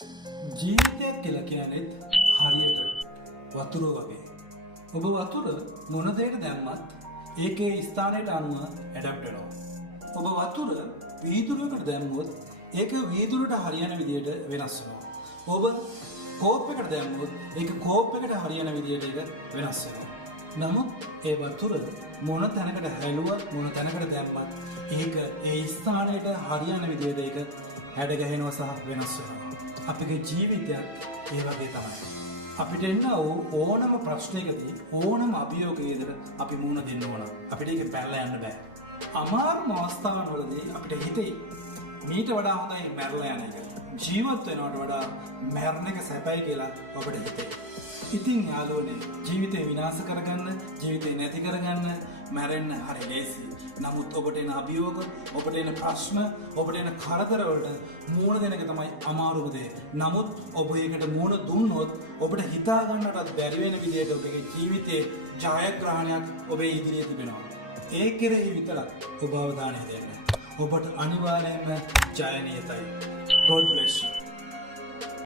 ජීවිතයක් කියලා කියන්නේත් හරියට වතුර වගේ. ඔබ වතුර මොන දෙයකට දැම්මත් ඒකේ ස්ථානයට අනුව ඇඩැප්ට් වෙනවා. ඔබ වතුර වීදුරුවකට දැම්මොත් ඒක වීදුරුවට හරියන විදියට වෙනස් වෙනවා. ඔබ කෝප් එකට දැම්මොත් ඒක කෝප් එකට හරියන විදියට ඒක වෙනස් වෙනවා. නමුත් ඒ වතුර මොන තැනකට හැලුවත් මොන තැනකට දැම්මත් ඒක ඒ ස්ථානයට හරියන විදියට ඒක හැඩ ගැහෙනවා සහ වෙනස් වෙනවා. අපගේ ජීවිතයත් ඒ වගේ තමයි. අපිට එන්න ඕනම ප්‍රශ්නයකදී ඕනම අභියෝගයකට අපි මුහුණ දෙන්න ඕන. අපිට ඒක පැනලා යන්න බෑ. අමාරුම අවස්ථාවවලදී අපිට හිතේ මීට වඩා හොඳයි මැරලා යන එක. ජීවත් වෙනවට වඩා මැරණ එක සැපයි කියලා ඔබට හිතේ. ඉතින් යාළුවනේ ජීවිතේ විනාශ කරගන්න, ජීවිතේ නැති කරගන්න මැරෙන්න හරි ලේසි. නමුත් ඔබට එන අභියෝග, ඔබට එන ප්‍රශ්න, ඔබට එන කරදර වලට මුහුණ දෙන එක තමයි අමාරුම දේ. නමුත් ඔබ ඒකට මුහුණ දුන්නොත් ඔබට හිතා ගන්නටත් බැරි වෙන විදිහට ඔබගේ ජීවිතේ ජයග්‍රහණයක් ඔබේ ඉදිරියේ තිබෙනවා. ඒ කෙරෙහි විතරක් ඔබ අවධානය දෙන්න. ඔබට අනිවාර්යයෙන්ම ජය නියතයි. God bless you.